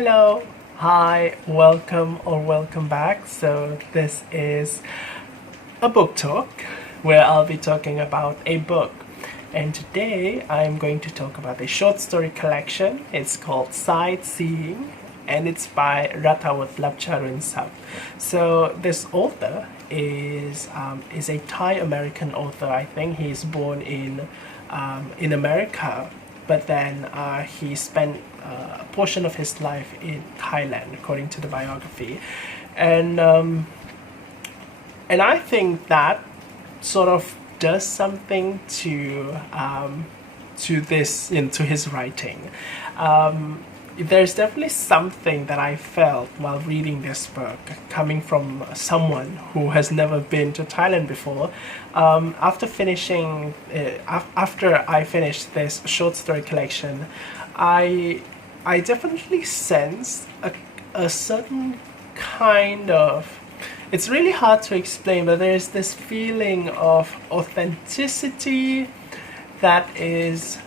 Hello, hi, welcome or welcome back. So this is a book talk where I'll be talking about a book. And today I'm going to talk about a short story collection. It's called Sightseeing and it's by Rattawut Lapcharoensap. So this author is a Thai-American author. I think he's born in America, but then he spent a portion of his life in Thailand, according to the biography, and I think that sort of does something to this to his writing. There's definitely something that I felt while reading this book, coming from someone who has never been to Thailand before. After I finished this short story collection, I definitely sense a certain kind of. It's really hard to explain, but there's this feeling of authenticity that is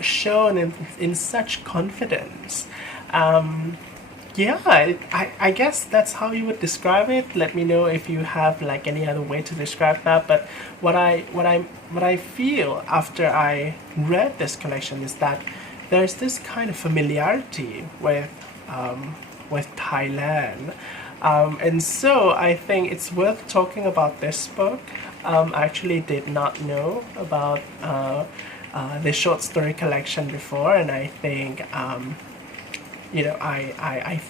shown in such confidence. Yeah, I guess that's how you would describe it. Let me know if you have like any other way to describe that. But what I feel after I read this collection is that there's this kind of familiarity with Thailand. And so I think it's worth talking about this book. I actually did not know about the short story collection before, and I think I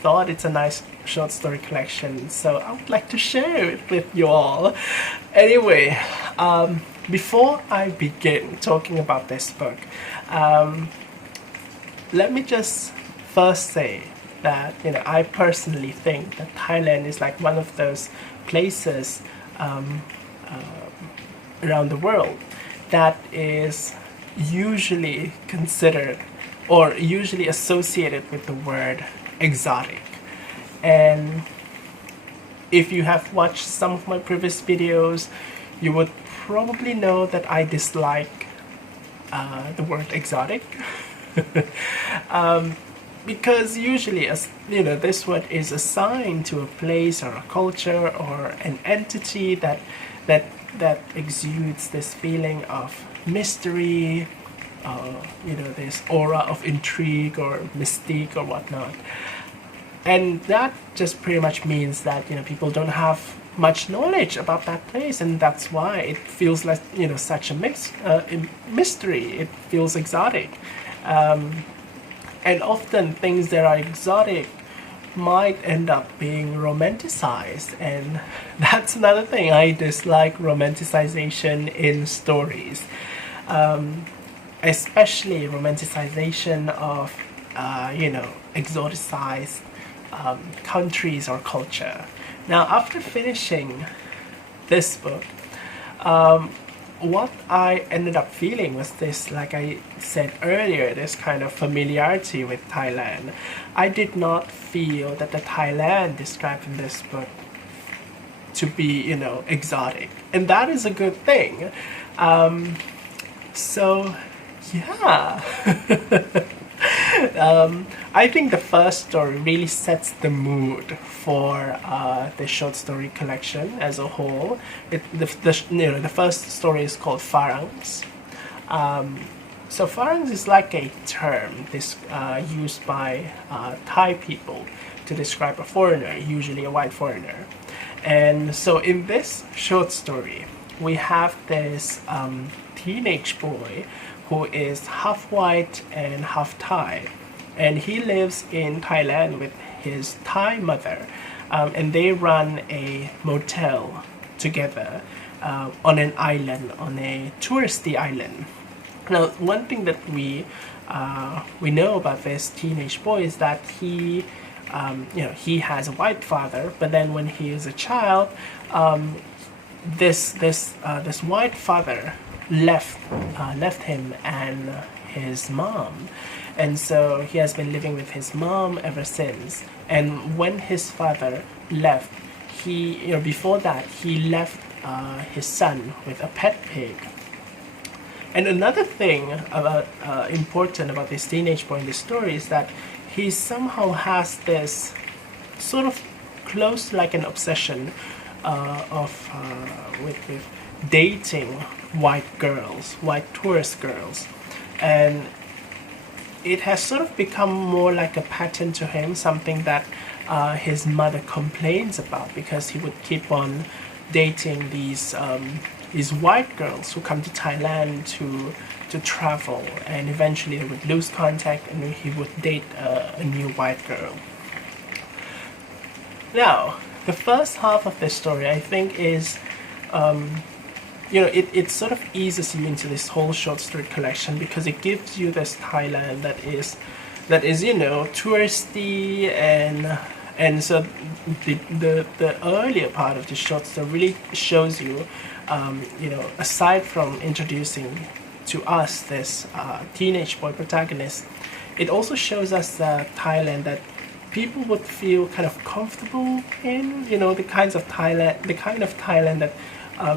thought it's a nice short story collection, so I would like to share it with you all. Anyway, before I begin talking about this book, let me just first say that I personally think that Thailand is like one of those places around the world that is usually considered or usually associated with the word exotic. And if you have watched some of my previous videos, you would probably know that I dislike the word exotic. Because usually, this word is assigned to a place or a culture or an entity that exudes this feeling of mystery, this aura of intrigue or mystique or whatnot. And that just pretty much means that people don't have much knowledge about that place, and that's why it feels like such a mystery. It feels exotic. And often things that are exotic might end up being romanticized, and that's another thing. I dislike romanticization in stories, especially romanticization of exoticized countries or culture. Now, after finishing this book, what I ended up feeling was this, like I said earlier, this kind of familiarity with Thailand. I did not feel that the Thailand described in this book to be, exotic. And that is a good thing. So, yeah. I think the first story really sets the mood for the short story collection as a whole. The first story is called Farangs. So Farangs is like a term used by Thai people to describe a foreigner, usually a white foreigner. And so in this short story, we have this teenage boy who is half white and half Thai. And he lives in Thailand with his Thai mother. And they run a motel together on an island, on a touristy island. Now, one thing that we know about this teenage boy is that he has a white father, but then when he is a child, this white father left him and his mom, and so he has been living with his mom ever since. And when his father left, before that he left his son with a pet pig. And another thing important about this teenage boy in this story is that he somehow has this sort of close to like an obsession with dating white girls, white tourist girls, and it has sort of become more like a pattern to him, something that his mother complains about, because he would keep on dating these white girls who come to Thailand to travel, and eventually they would lose contact and he would date a new white girl. Now, the first half of this story, I think, is it sort of eases you into this whole short story collection, because it gives you this Thailand that is touristy, and so the earlier part of the short story really shows you, aside from introducing to us this teenage boy protagonist, it also shows us Thailand that people would feel kind of comfortable in, the kind of Thailand that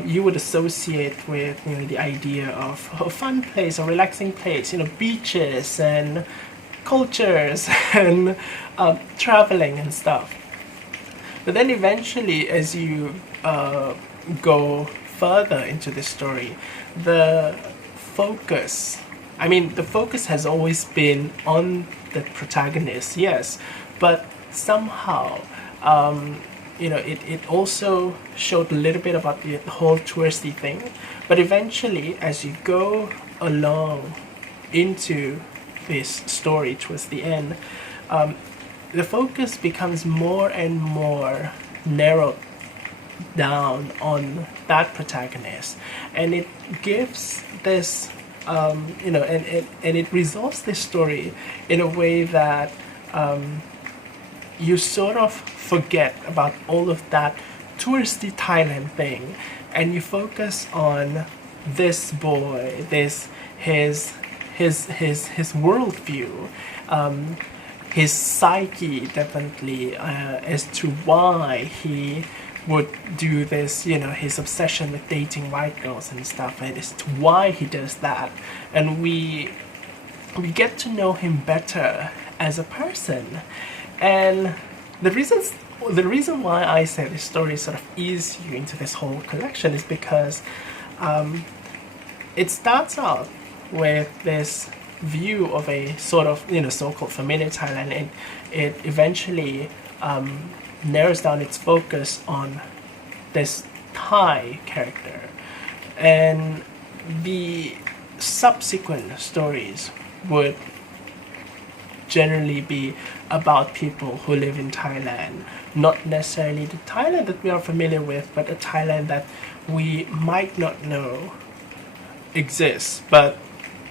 you would associate with, the idea of a fun place, a relaxing place, beaches and cultures and traveling and stuff. But then eventually, as you go further into the story, the focus has always been on the protagonist, yes, but somehow it also showed a little bit about the whole touristy thing. But eventually, as you go along into this story towards the end, the focus becomes more and more narrowed down on that protagonist, and it gives this and it resolves this story in a way that you sort of forget about all of that touristy Thailand thing, and you focus on this boy, his worldview, his psyche, definitely, as to why he would do this, his obsession with dating white girls and stuff, and as to why he does that. And we get to know him better as a person. And the reason why I say this story sort of eases you into this whole collection is because it starts out with this view of a sort of so-called familiar Thailand, and it eventually narrows down its focus on this Thai character, and the subsequent stories would generally be about people who live in Thailand, not necessarily the Thailand that we are familiar with, but a Thailand that we might not know exists, but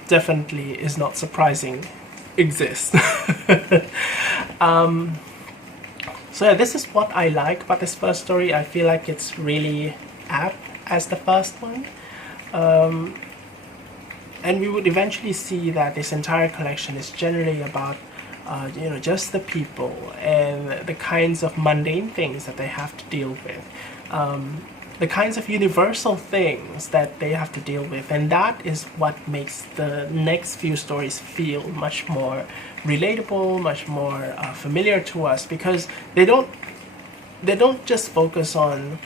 definitely is not surprising exists. So yeah, this is what I like about this first story. I feel like it's really apt as the first one. And we would eventually see that this entire collection is generally about just the people and the kinds of mundane things that they have to deal with, the kinds of universal things that they have to deal with, and that is what makes the next few stories feel much more relatable, much more familiar to us, because they don't just focus on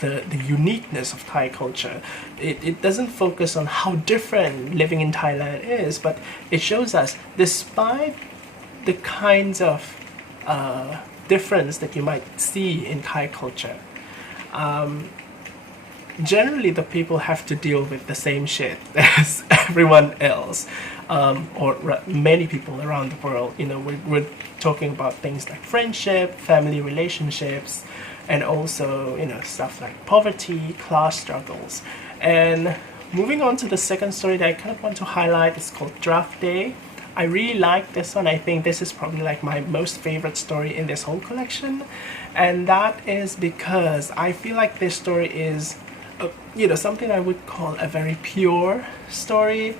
the uniqueness of Thai culture. It doesn't focus on how different living in Thailand is, but it shows us, despite the kinds of difference that you might see in Thai culture, generally the people have to deal with the same shit as everyone else, or many people around the world. We're talking about things like friendship, family relationships, and also stuff like poverty, class struggles. And moving on to the second story that I kind of want to highlight is called Draft Day. I really like this one. I think this is probably like my most favorite story in this whole collection, and that is because I feel like this story is something I would call a very pure story.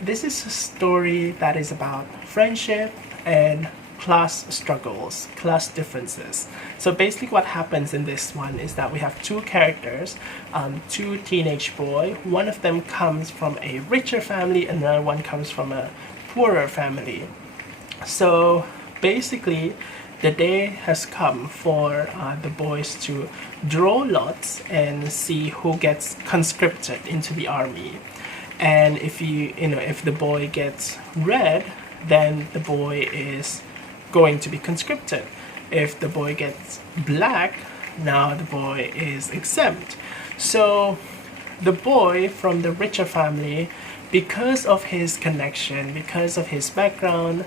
This is a story that is about friendship and class struggles, class differences. So basically what happens in this one is that we have two characters, two teenage boys. One of them comes from a richer family, and another one comes from a poorer family. So basically the day has come for the boys to draw lots and see who gets conscripted into the army. And if if the boy gets red, then the boy is going to be conscripted. If the boy gets black, now the boy is exempt. So the boy from the richer family, because of his connection, because of his background,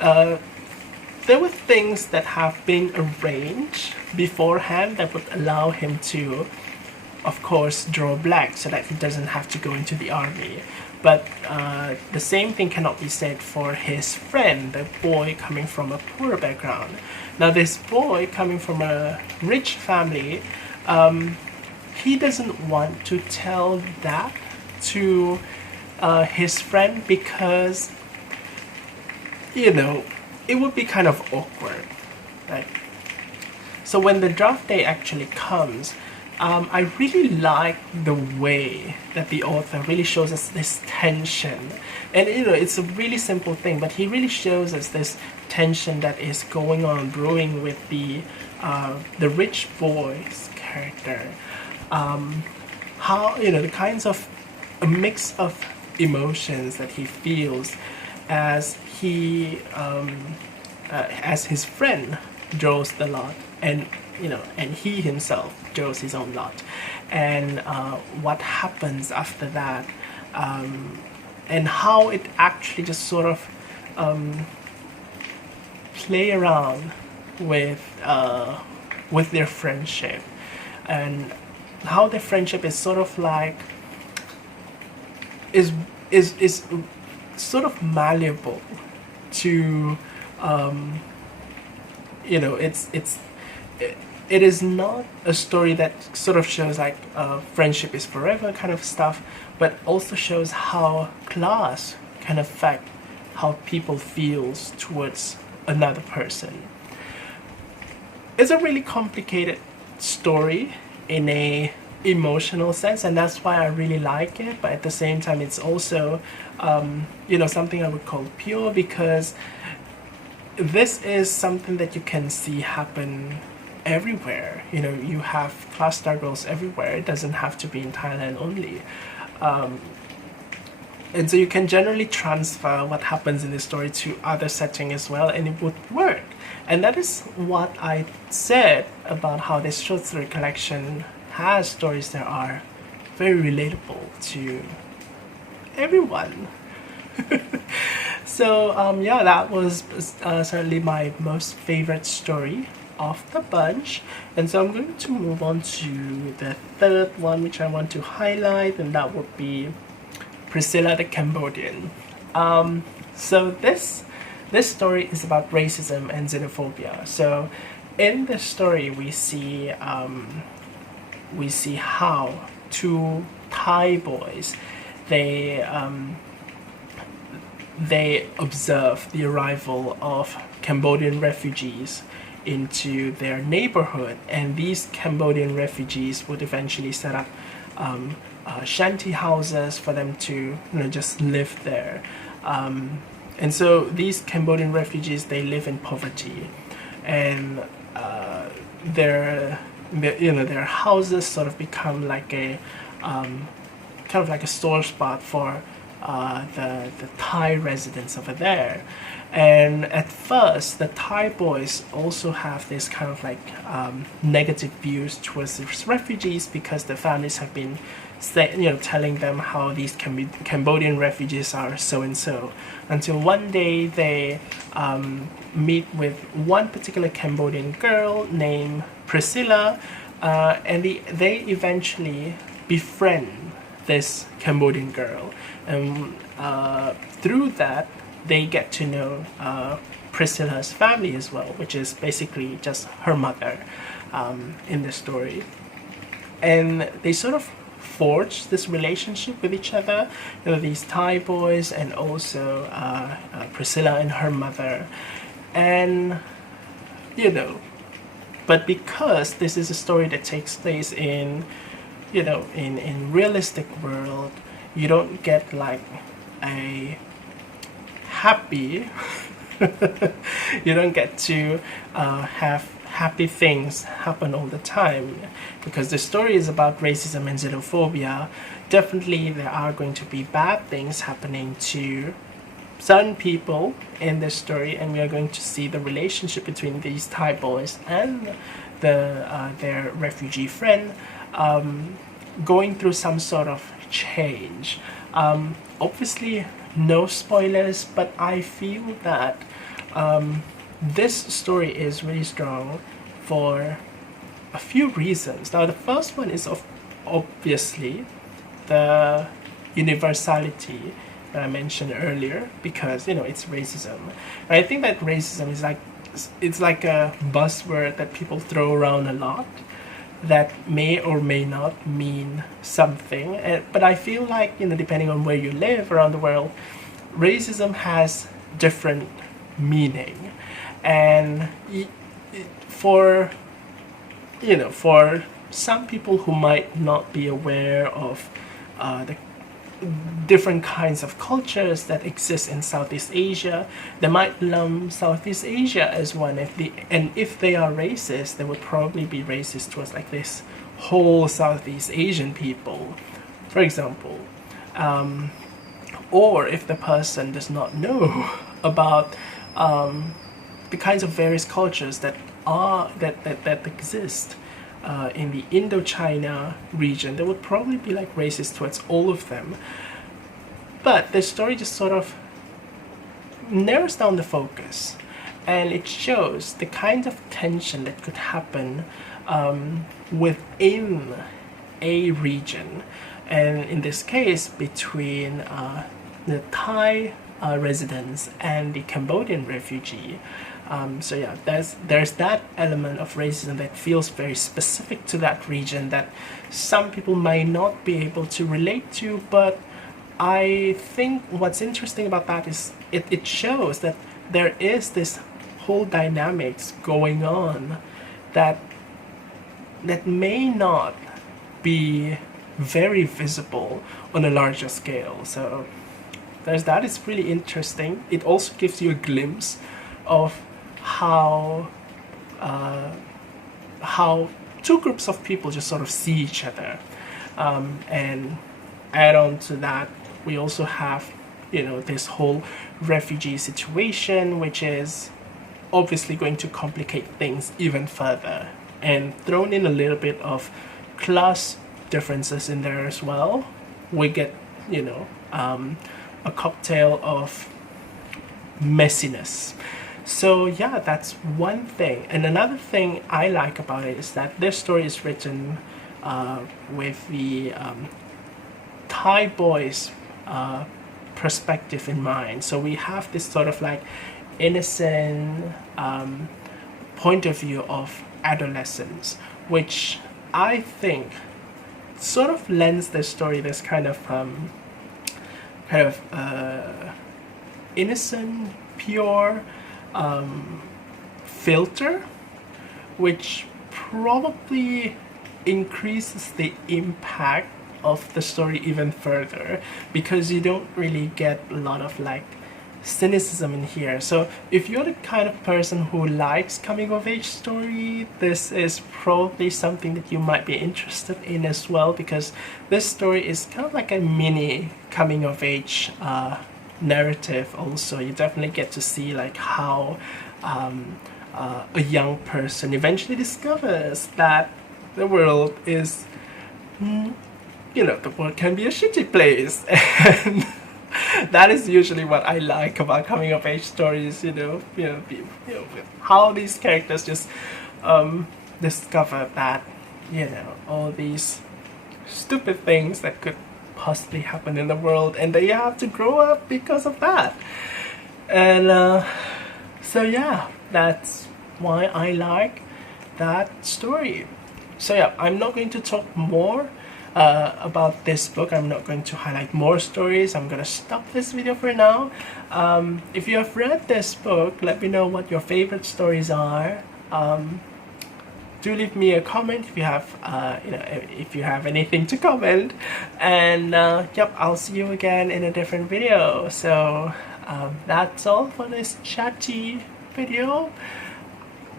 there were things that have been arranged beforehand that would allow him to, of course, draw black so that he doesn't have to go into the army. But the same thing cannot be said for his friend, the boy coming from a poor background. Now this boy coming from a rich family, he doesn't want to tell that to his friend because, it would be kind of awkward, right? So when the draft day actually comes, I really like the way that the author really shows us this tension. And it's a really simple thing, but he really shows us this tension that is going on, brewing with the rich boy's character. How, the kinds of a mix of emotions that he feels as he as his friend draws the lot, and and he himself draws his own lot, and what happens after that, and how it actually just sort of play around with their friendship, and how their friendship is sort of like is sort of malleable to it is not a story that sort of shows like friendship is forever kind of stuff, but also shows how class can affect how people feels towards another person. It's a really complicated story in a emotional sense, and that's why I really like it, but at the same time it's also something I would call pure, because this is something that you can see happen everywhere. You have class struggles everywhere. It doesn't have to be in Thailand only, and so you can generally transfer what happens in the story to other setting as well, and it would work. And that is what I said about how this short story collection has stories that are very relatable to everyone. So that was certainly my most favorite story of the bunch, and so I'm going to move on to the third one which I want to highlight, and that would be Priscilla the Cambodian. So this story is about racism and xenophobia. So in this story we see how two Thai boys, they observe the arrival of Cambodian refugees into their neighborhood, and these Cambodian refugees would eventually set up shanty houses for them to just live there. And so these Cambodian refugees, they live in poverty, and their houses sort of become like a kind of like a store spot for the Thai residents over there. And at first, the Thai boys also have this kind of like negative views towards these refugees, because the families have been telling them how these Cambodian refugees are so and so, until one day they meet with one particular Cambodian girl named Priscilla, and they eventually befriend this Cambodian girl, and through that they get to know Priscilla's family as well, which is basically just her mother in the story. And they sort of forge this relationship with each other, these Thai boys and also Priscilla and her mother. And you know, but because this is a story that takes place in, you know, in realistic world, you don't get like a happy you don't get to have happy things happen all the time, because the story is about racism and xenophobia. Definitely there are going to be bad things happening to certain people in this story, and we are going to see the relationship between these Thai boys and their refugee friend going through some sort of change. Obviously no spoilers, but I feel that this story is really strong for a few reasons. Now the first one is obviously the universality that I mentioned earlier, because you know it's racism. And I think that racism is like, it's like a buzzword that people throw around a lot that may or may not mean something. But I feel like, you know, depending on where you live around the world, racism has different meaning. And for, you know, for some people who might not be aware of the different kinds of cultures that exist in Southeast Asia, they might lump Southeast Asia as one. If they are racist, they would probably be racist towards like this whole Southeast Asian people, for example. Or if the person does not know about the kinds of various cultures that exist in the Indochina region, they would probably be like racist towards all of them. But the story just sort of narrows down the focus, and it shows the kind of tension that could happen within a region, and in this case between the Thai residents and the Cambodian refugee. So yeah, there's that element of racism that feels very specific to that region that some people may not be able to relate to. But I think what's interesting about that is it shows that there is this whole dynamics going on that may not be very visible on a larger scale. So there's that. It's really interesting. It also gives you a glimpse of how two groups of people just sort of see each other, and add on to that, we also have, you know, this whole refugee situation, which is obviously going to complicate things even further, and thrown in a little bit of class differences in there as well. We get, you know, a cocktail of messiness. So yeah, that's one thing. And another thing I like about it is that this story is written with the Thai boys' perspective in mind. So we have this sort of like innocent point of view of adolescence, which I think sort of lends the story this kind of innocent, pure filter, which probably increases the impact of the story even further, because you don't really get a lot of like cynicism in here. So if you're the kind of person who likes coming of age story, this is probably something that you might be interested in as well, because this story is kind of like a mini coming of age narrative. Also, you definitely get to see like how a young person eventually discovers that the world is, you know, the world can be a shitty place. And that is usually what I like about coming of age stories, how these characters just discover that, all these stupid things that could possibly happen in the world, and they have to grow up because of that. And so yeah, that's why I like that story. So yeah, I'm not going to talk more about this book. I'm not going to highlight more stories. I'm gonna stop this video for now. If you have read this book, let me know what your favorite stories are. Do leave me a comment if you have, if you have anything to comment. And yep, I'll see you again in a different video. So that's all for this chatty video.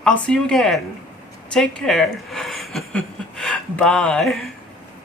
I'll see you again. Take care. Bye.